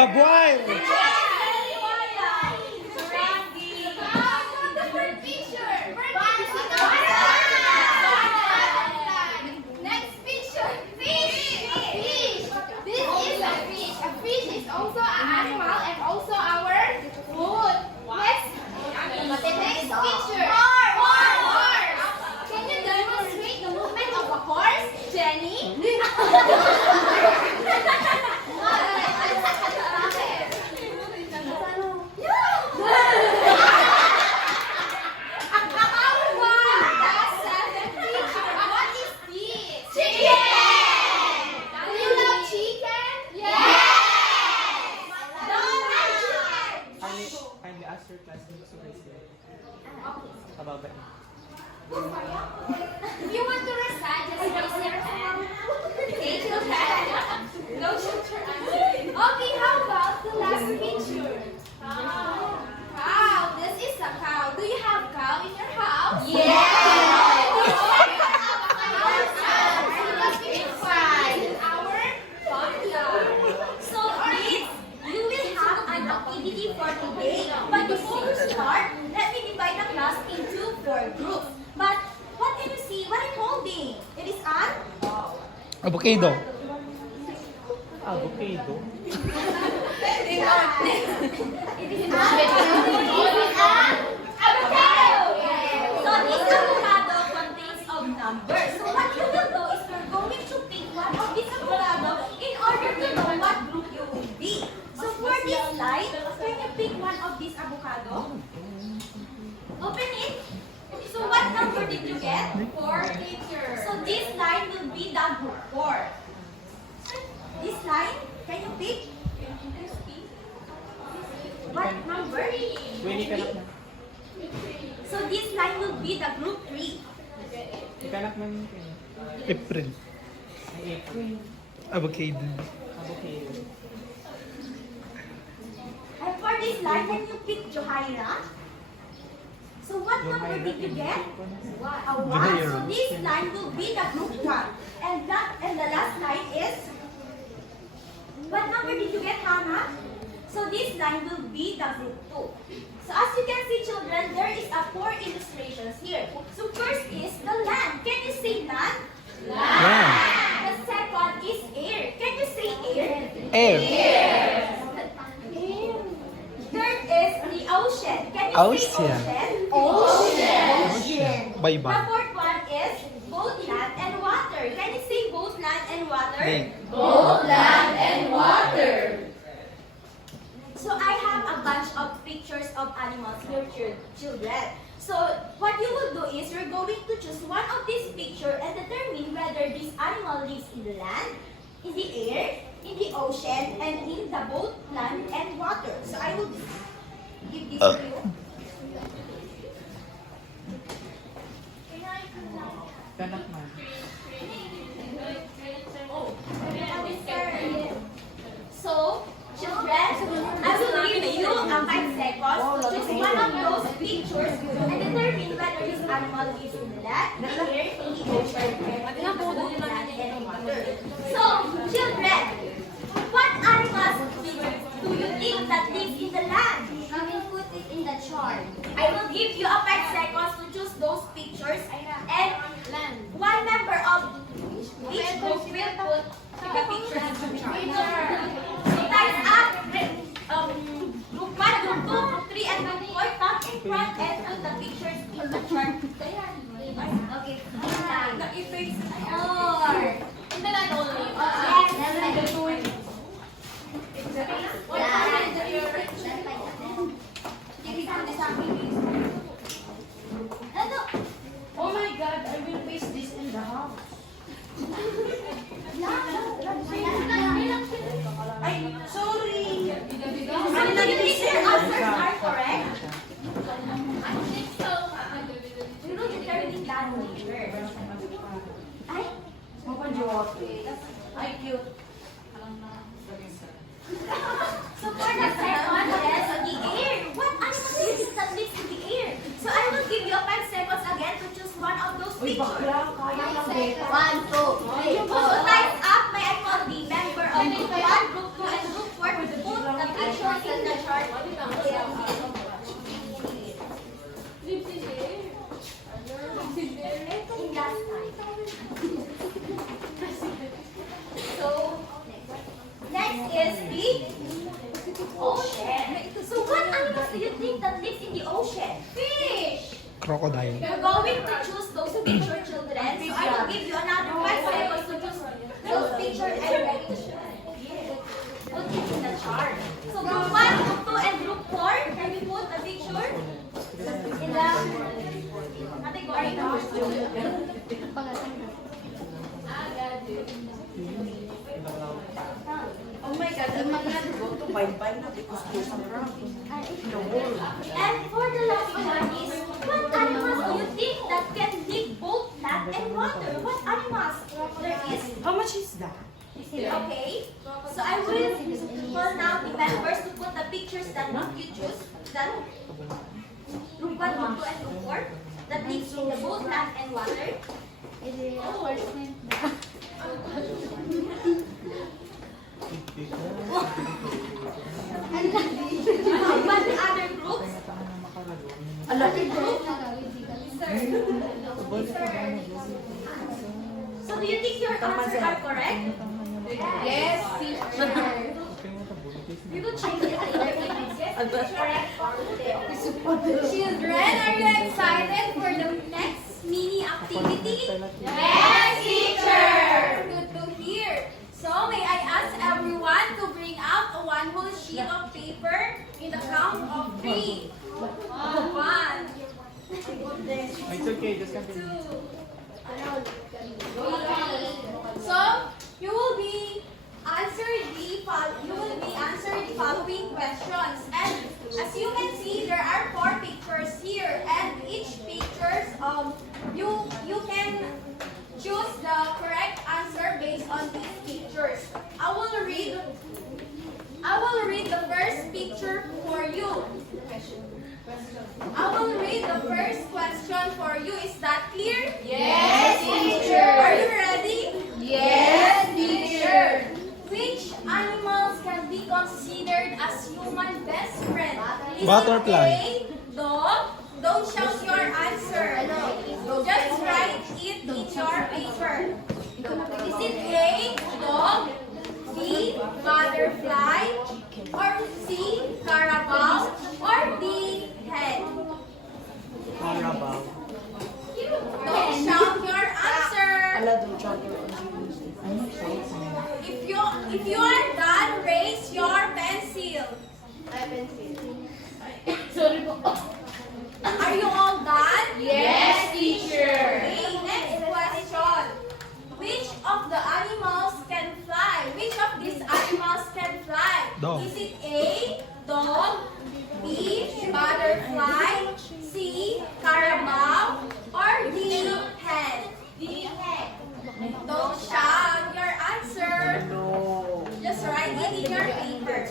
Baboy! Next picture, fish. This is a fish. A fish is also an animal and also our food. Next picture. Horse. Can you demonstrate the movement of a horse, Jenny? Kindly ask your classmates to raise their kababa. If you want to recite, just raise your hand. Okay, children. No children. Okay, how about the last picture? Cow. This is a cow. Do you have cow in your house? For today. But before we start, let me divide the class into 4 groups. But what can you see? What I'm holding? It is an Avocado. Avocado? it is avocado. So this avocado contains of numbers. So what you will do is you're going to pick one of this avocado in order to know what group you will be. So for this slide, can you pick one of this avocado? Open it. So what number did you get? 4, teacher. So this line will be the group 4. This line, can you pick? What number? Winnie ka na. So this line will be the group 3. Ikanak man. April. Ay, April. Avocado. Avocado. And for this line, can you pick Johaira? So what number did you get? A 1. So this line will be the group 1. And the last line is, what number did you get, Hannah? So this line will be the group 2. So as you can see, children, there is a 4 illustrations here. So first is the land. Can you say land? Land. The second is air. Can you say air? Air. Third is the ocean. Can you Ocean. say ocean? Ocean. Bye The bye. fourth one is both land and water. Can you say both land and water? Lake. Both land and water. So I have a bunch of pictures of animals here, children. So what you will do is you're going to choose one of these pictures and determine whether this animal lives in the land, in the air, in the ocean, and in the both land and water. So I will give this to you. Kanak man. So, children, I will give you a 5 seconds to choose one of those pictures and determine whether this animal lives in the land, the air, in the ocean, and in both land and water. So, children, what animals do you think that lives in the land? I will put it in the chart. I will give you a 5 seconds to choose those pictures and one member of each group will put the picture in the chart. So time's up. Group 1, group 2, group 3, and group 4 come in front and put the pictures in the chart. Okay. Nag-erase or In the land only. Oh my God, I will paste this in the house. Ay, sorry. Ang nag-erase your answers are correct. I think so. We will determine that later. Ay, Ay, cute. so for the second test, the air. What animal do you think that lives in the air? So I will give you 5 seconds again to choose one of those pictures. 1, 2, 3, 4. So time's up. May I call the member of group 1, group 2, and group 4 to put that lives in the ocean? Fish. Crocodile. You're going to choose those picture, children. So I will give you another 5 seconds to choose those pictures and write. Put it in the chart. So group 1, group 2, and group 4, can we put a picture in the category number 2? Oh my God, I'm not going to go to bye-bye na because there's a crowd. And for the last one is, what animals do you think that can live both land and water? What animals there is? How much is that? Okay, so I will call now the members to put the pictures that you choose. That group 1, group 2, and group 4 that lives in the both land and water. How about the other groups? Alaki So do you think your answers are correct? Yes, teacher. You could change it later. Yes, correct. Children, are you excited for the next mini activity? Yes, teacher. Good to hear. So, may I ask everyone to bring out a one whole sheet of paper in the count of 3. 1, It's okay, just 2, continue. 3. So, you will be answering the following questions. And as you can see, there are 4 pictures here, and each pictures you can choose the correct answer based on these pictures. I will read the first picture for you. I will read the first question for you. Is that clear? Yes, teacher. Are you ready? Yes, teacher. Which animals can be considered as human best friend? Is Butterfly. it A, dog? Don't shout your answer. Just write it in your paper. Is it A, dog? B, butterfly? Or C, carabao? Or D, hen? Carabao. Don't shout your answer. If you are done, raise your pencil. Are you all done? Yes, teacher. Okay, next question. Which of the animals can fly? Which of these animals can fly? Dog. Is it A, dog, B, butterfly, C, carabao, or D, hen? D, hen. Don't shout your answer. No. Just write it in your paper.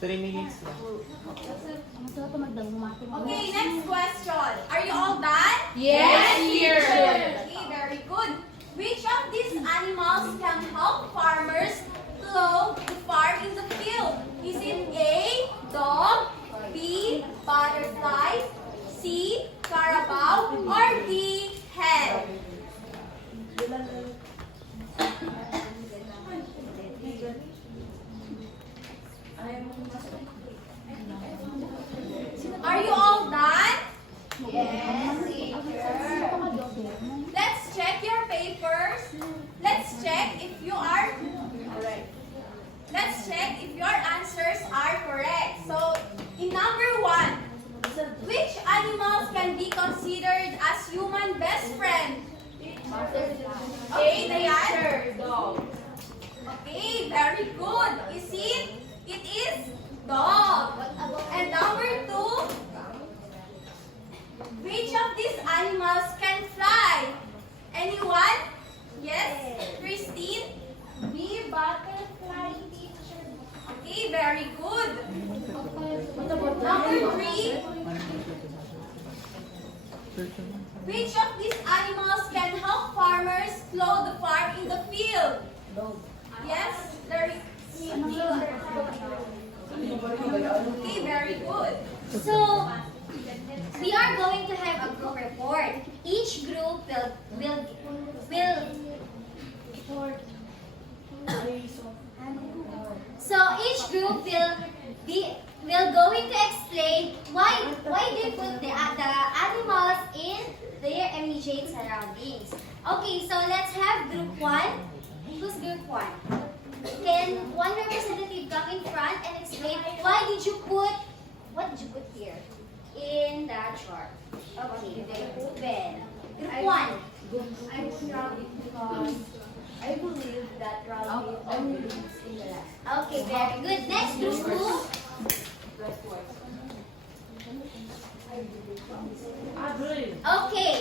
3 minutes lang. Okay, next question. Are you all done? Yes, teacher. Okay, very good. Which of these animals can help farmers plow the farm in the field? Is it A, dog, B, butterfly, C, carabao, or D, hen? Are you all done? Yes, teacher. Let's check your papers. Let's check if you are Let's check if your answers are correct. So, in number 1, which animals can be considered as human best friend? Okay, Dayan? Okay, very good. Is it? It is dog. And number 2, which of these animals can fly? Anyone? Yes? Christine? B, butterfly, teacher. Okay, very good. Number 3, which of these animals can help farmers plow the farm in the field? Yes? There is. Okay, very good. So, we are going to have a group report. Each group will so each group will we're going to explain why they put the animals in their immediate surroundings. Okay, so let's have group 1. Who's group 1? Can one representative come in front and explain what did you put here in the chart? Okay, very good. Group 1. I put rabbit because I believe that rabbit only lives in the land. Okay, very good. Next, group 2. Okay,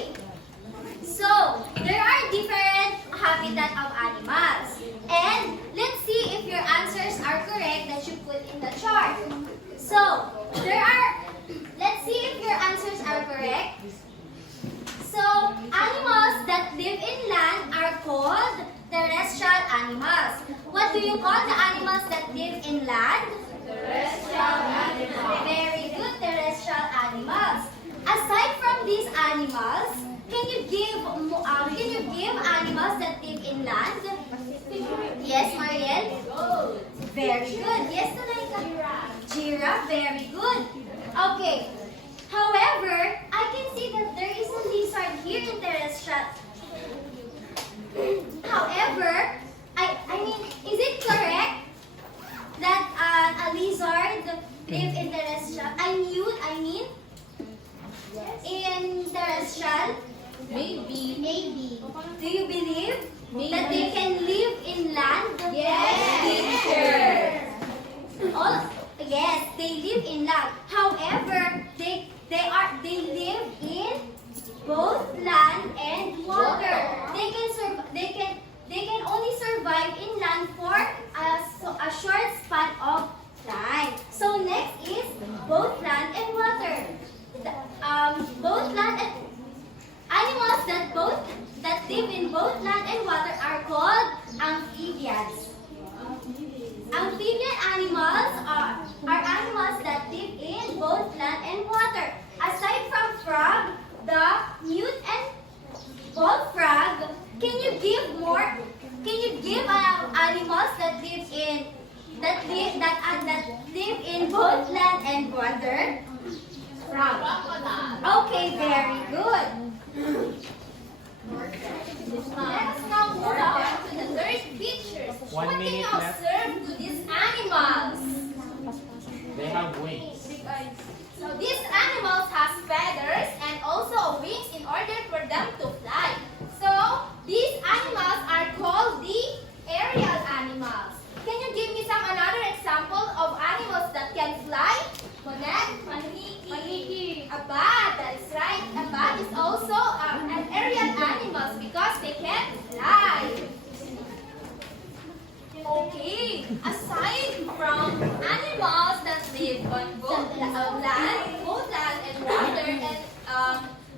so there are different habitat of animals. And let's see if your answers are correct that you put in the chart. So, let's see if your answers are correct. So, animals that live in land are called terrestrial animals. What do you call the animals that live in land? Terrestrial animals. Very good, terrestrial animals. Aside from these animals, can you give animals that live in land? Yes, Mariel? Very good. Yes, Talaika? Giraffe. Very good. Okay. However, I can see that there is a lizard here in terrestrial. However, I mean, is it correct that a lizard live in terrestrial? In terrestrial? Maybe. Do you believe that they can live in land? Yes. Yes, they live in land. However, they live in both land and water. They can only survive in land for a short span of time. So next is both land and water. Both land and animals that live in both land and water are called amphibians. Amphibian animals are animals that live in both land and water. Aside from frog, the newt and bullfrog, can you give animals that live in both land and water? Okay, very good. Let us now move on to the third picture. One What can minute you left. observe to these animals? They have wings. So these animals have feathers and also wings in order for them to fly. So these animals are called the aerial animals. Can you give me another example of animals that can fly? Monet? Maniki. A bat, that is right. A bat is also an aerial animal because they can fly. Okay, aside from animals that live on both land and water,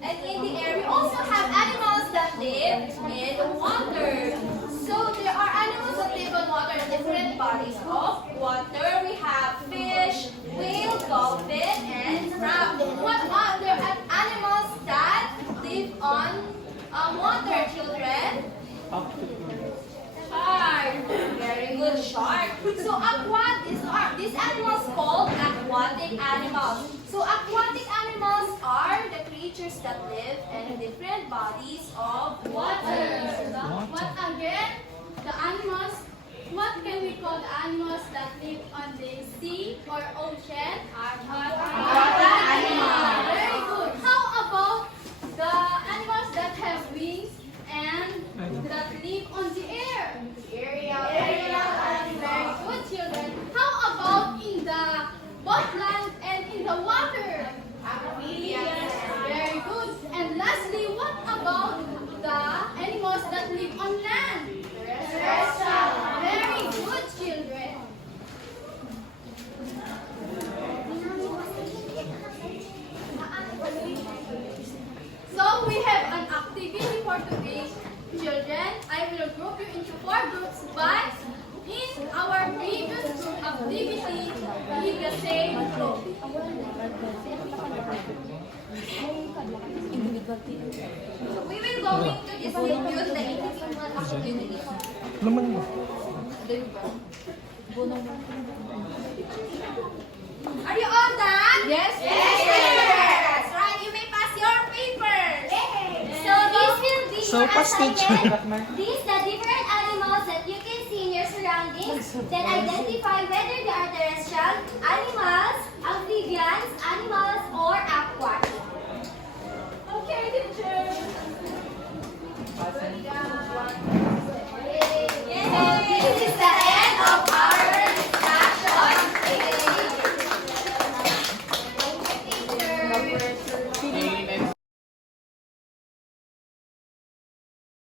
and in the air, we also have animals that live in water. So there are animals that live on water in different bodies of water. We have fish, whale, dolphin, and crab. What other animals that live on water, children? Shark. Very good, shark. So these animals called aquatic animals. So aquatic animals are the creatures that live in different bodies of water. What again? The animals, what can we call the animals that live on the sea or ocean? Aquatic animals. Very good. How about the animals that have wings and that live on the air? Aerial Very animals. good, children. How about in the both land and in the water? Amphibians. Very good. And lastly, what about the animals that live on land? Terrestrial. Very good, children. So we have an activity for today, children. I will group you into 4 groups, but in our previous group activity, in the same group. So we will go into distribute the individual activities. Are you all done? Yes. Yes. Right. You may pass your papers. So this will be So, your pass teacher. assignment. These the different animals that you can see in your surroundings. Then identify whether they are terrestrial animals, amphibians,